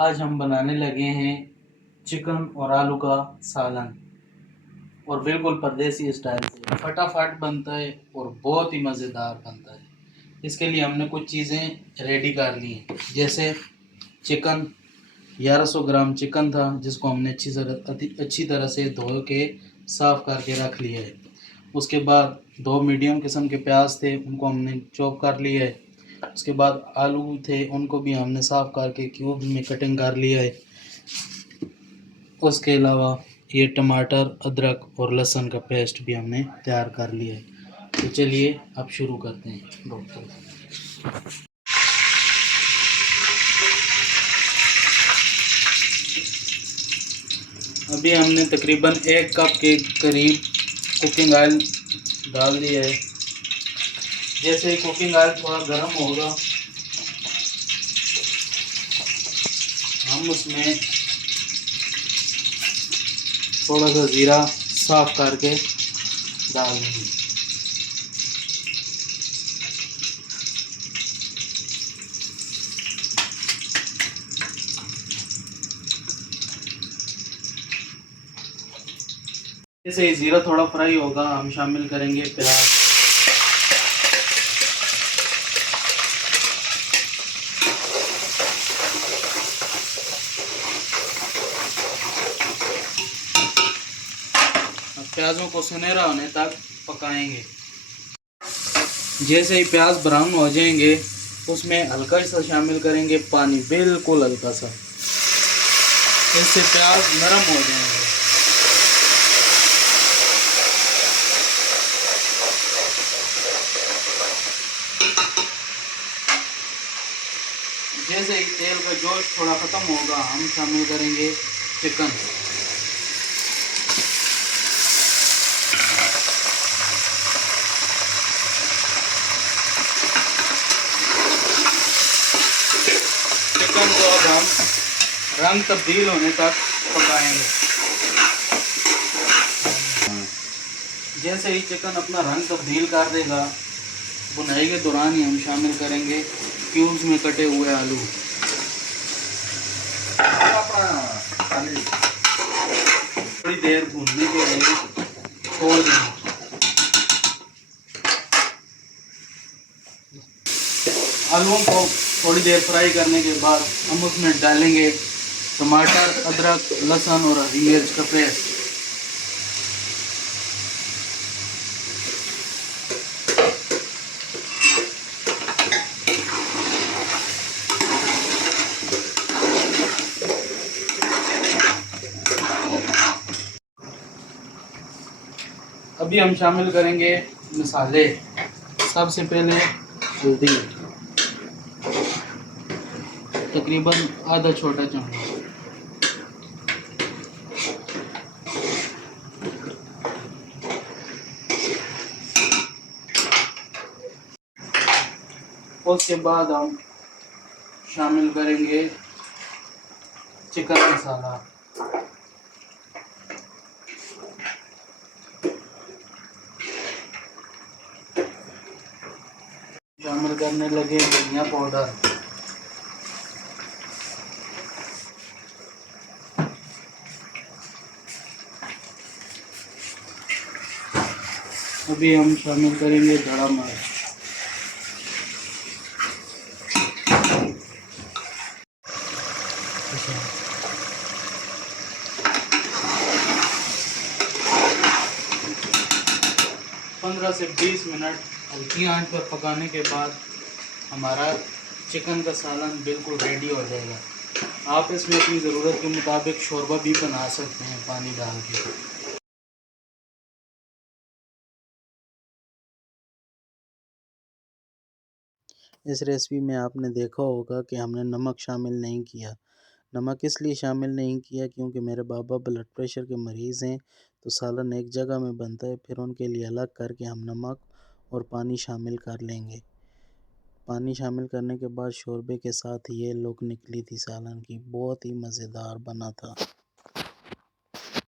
आज हम बनाने लगे हैं चिकन और आलू का सालन, और बिल्कुल परदेसी स्टाइल से फटाफट बनता है और बहुत ही मज़ेदार बनता है। इसके लिए हमने कुछ चीज़ें रेडी कर ली हैं, जैसे चिकन 1100 ग्राम चिकन था, जिसको हमने अच्छी तरह से धो के साफ़ करके रख लिया है। उसके बाद 2 मीडियम किस्म के प्याज थे, उनको हमने चॉप कर लिया है। उसके बाद आलू थे, उनको भी हमने साफ़ करके क्यूब में कटिंग कर लिया है। उसके अलावा ये टमाटर, अदरक और लहसुन का पेस्ट भी हमने तैयार कर लिया है। तो चलिए अब शुरू करते हैं दोस्तों। अभी हमने तकरीबन 1 कप के करीब कुकिंग ऑयल डाल दिया है। जैसे ही कुकिंग ऑयल थोड़ा गर्म होगा, हम उसमें थोड़ा सा ज़ीरा साफ़ करके डाल देंगे। जैसे ही ज़ीरा थोड़ा फ्राई होगा, हम शामिल करेंगे प्याज। प्याज़ों को सुनहरा होने तक पकाएंगे। जैसे ही प्याज ब्राउन हो जाएंगे, उसमें हल्का सा शामिल करेंगे पानी, बिल्कुल हल्का सा। इससे प्याज नरम हो जाएंगे। जैसे ही तेल का जोश थोड़ा ख़त्म होगा, हम शामिल करेंगे चिकन। चिकन को अब हम रंग तब्दील होने तक पकाएंगे। जैसे ही चिकन अपना रंग तब्दील कर देगा, बुनाई के दौरान ही हम शामिल करेंगे क्यूब्स में कटे हुए आलू। थोड़ी देर भूनने के लिए छोड़ देंगे। आलूओं को थोड़ी देर फ्राई करने के बाद हम उसमें डालेंगे टमाटर, अदरक, लहसुन और हरी मिर्च का पेस्ट। अभी हम शामिल करेंगे मसाले। सबसे पहले हल्दी, तकरीबन आधा छोटा चम्मच। उसके बाद हम शामिल करेंगे चिकन मसाला। शामिल करने लगे धनिया पाउडर। अभी हम शामिल करेंगे धड़ा मिर्च। पंद्रह से 20 मिनट हल्की आंच पर पकाने के बाद हमारा चिकन का सालन बिल्कुल रेडी हो जाएगा। आप इसमें अपनी ज़रूरत के मुताबिक शोरबा भी बना सकते हैं पानी डाल के। इस रेसिपी में आपने देखा होगा कि हमने नमक शामिल नहीं किया। नमक इसलिए शामिल नहीं किया क्योंकि मेरे बाबा ब्लड प्रेशर के मरीज़ हैं, तो सालन एक जगह में बनता है, फिर उनके लिए अलग करके हम नमक और पानी शामिल कर लेंगे। पानी शामिल करने के बाद शोरबे के साथ ये लुक निकली थी सालन की, बहुत ही मज़ेदार बना था।